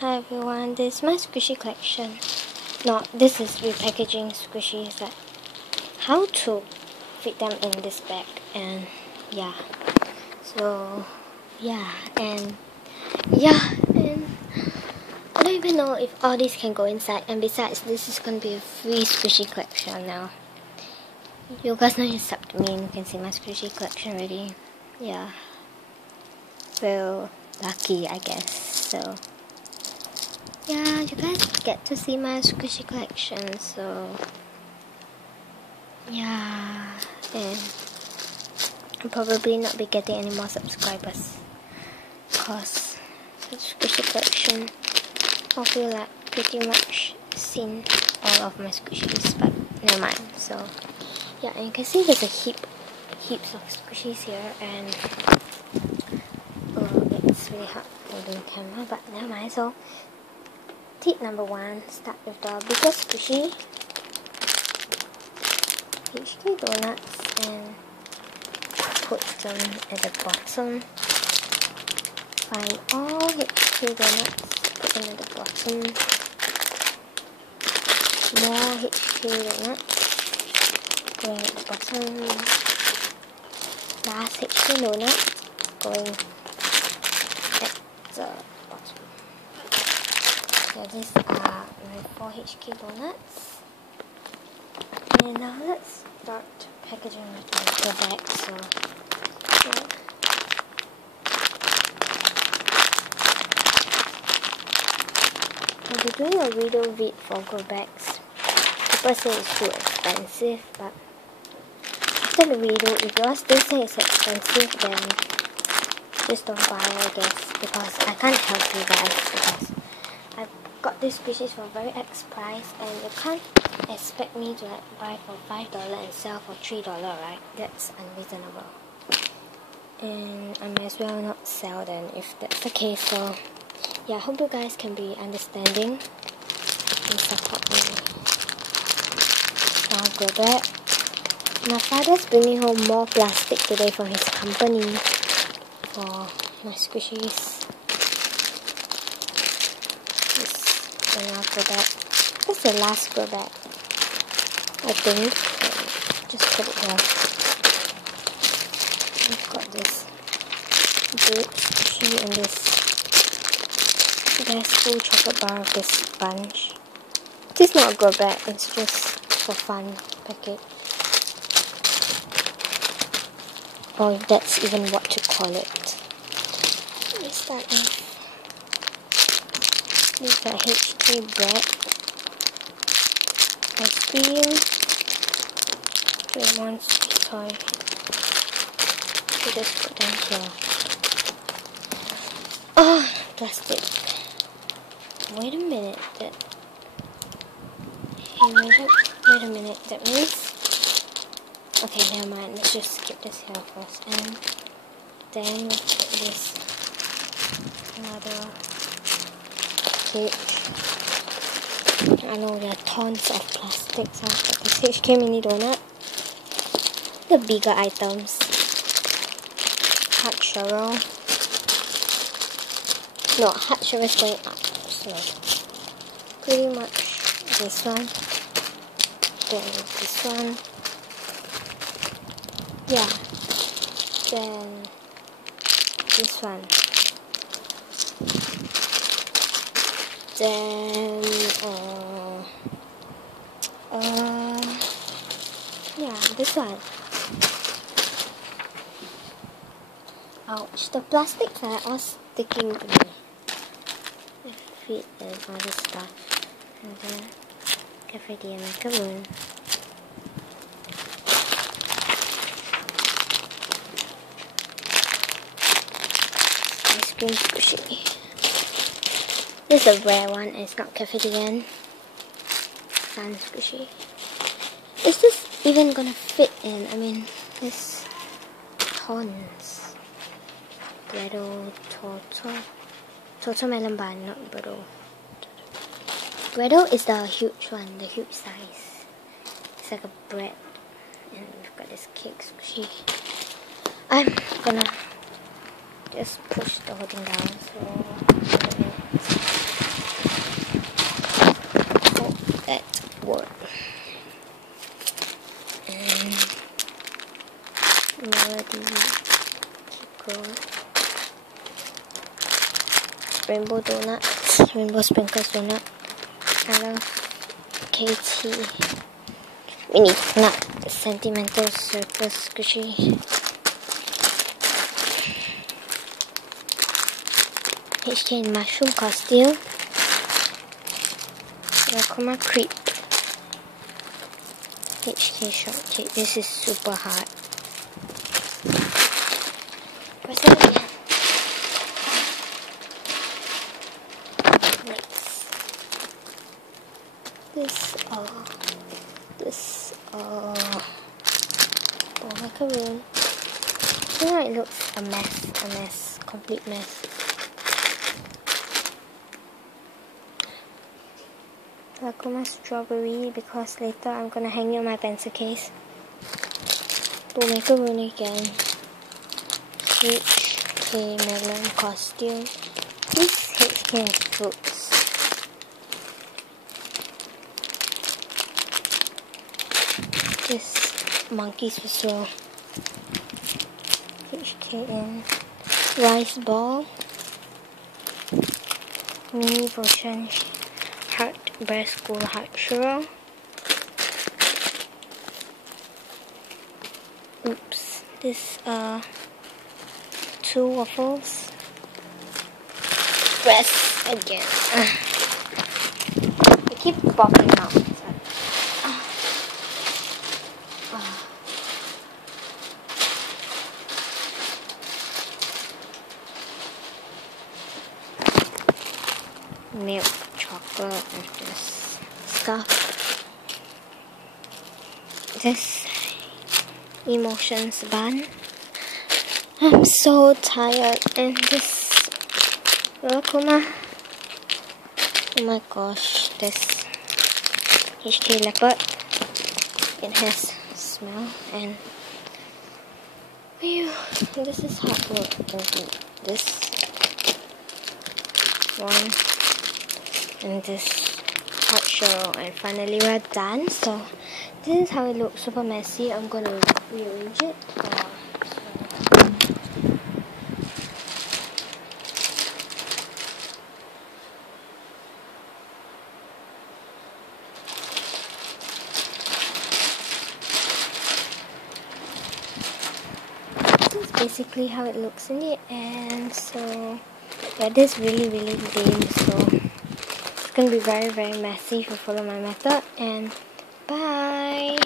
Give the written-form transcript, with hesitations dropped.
Hi everyone, this is my squishy collection. No, this is repackaging squishies, like how to fit them in this bag, and yeah. So and I don't even know if all these can go inside, and besides, this is gonna be a free squishy collection now. You guys know you subbed me and you can see my squishy collection already. Yeah. Well, lucky I guess. So yeah, you guys get to see my squishy collection, so yeah, and I'll probably not be getting any more subscribers because the squishy collection, I feel like pretty much seen all of my squishies, but never mind. So yeah, and you can see there's a heaps of squishies here, and it's really hard holding the camera, but never mind. So tip number 1, start with the biggest squishy, HK donuts, and put them at the bottom. Find all HK donuts, put them at the bottom. More HK donuts going at the bottom. Last HK donut going at the bottom. So these are my 4 HK donuts. And now let's start packaging with my go bag. So yeah. I'll be doing a video vid for go bags. People say it's too expensive, but after the video, if yours still say it's expensive, then just don't buy, I guess, because I can't help you guys, because I've got these squishies for a very X price, and you can't expect me to like buy for $5 and sell for $3, right? That's unreasonable. And I might as well not sell then if that's the case. So yeah, I hope you guys can be understanding and support me. I'll go back. My father's bringing home more plastic today from his company for my squishies. And I'll go back. That's the last go back, I think. Just put it here. I've got this grape squishy and this full chocolate bar of this sponge. This is not a go bag, it's just for fun packet. Or if that's even what to call it. Let me start with this HK bread, ice cream, monster toy. So just put them here. Oh, plastic. Wait a minute. Wait a minute. That means. Okay, never mind. Let's just skip this here first, and then let's put this another cage. I know there are tons of plastic, so I've got this HK mini donut. The bigger items. Hot churro. No, hot churro is going up. So pretty much this one. Then this one. Yeah. Then this one. Then yeah, this one. Ouch, the plastics are all sticking to me. The feet and all this stuff. And then cafe dia macaroon. Ice cream squishy. This is a rare one, and it's not cafe again. Sun squishy. Is this even gonna fit in? I mean, this tons. Bredo Toto melon bun, not Bredo. Bredo is the huge one, the huge size. It's like a bread, and we've got this cake squishy. I'm gonna just push the whole thing down. So rainbow donuts, rainbow sprinkles donut. I love KT mini nut sentimental circus squishy. HK mushroom costume. Rakuma creep. HK shortcake. This is super hard. Press it again. Next. This macaroon. You know, it looks a mess, complete mess. Rakuma strawberry, because later I'm gonna hang it on my pencil case. Macaroon again. HK melon costume. This HK has fruits. This monkeys for sure. HK in rice ball. Mini version heart breast school heart churro. Oops, this 2 waffles. Press again. They keep popping out. Milk chocolate and this stuff. This emotions bun. I'm so tired, and this Rakuma. Oh my gosh, this HK leopard. It has smell, and phew, this is hard work. This one and this hot shell, and finally we're done. So this is how it looks, super messy. I'm gonna rearrange it. This is basically how it looks in the end. So yeah, this is really lame, so it's gonna be very messy if you follow my method. And bye.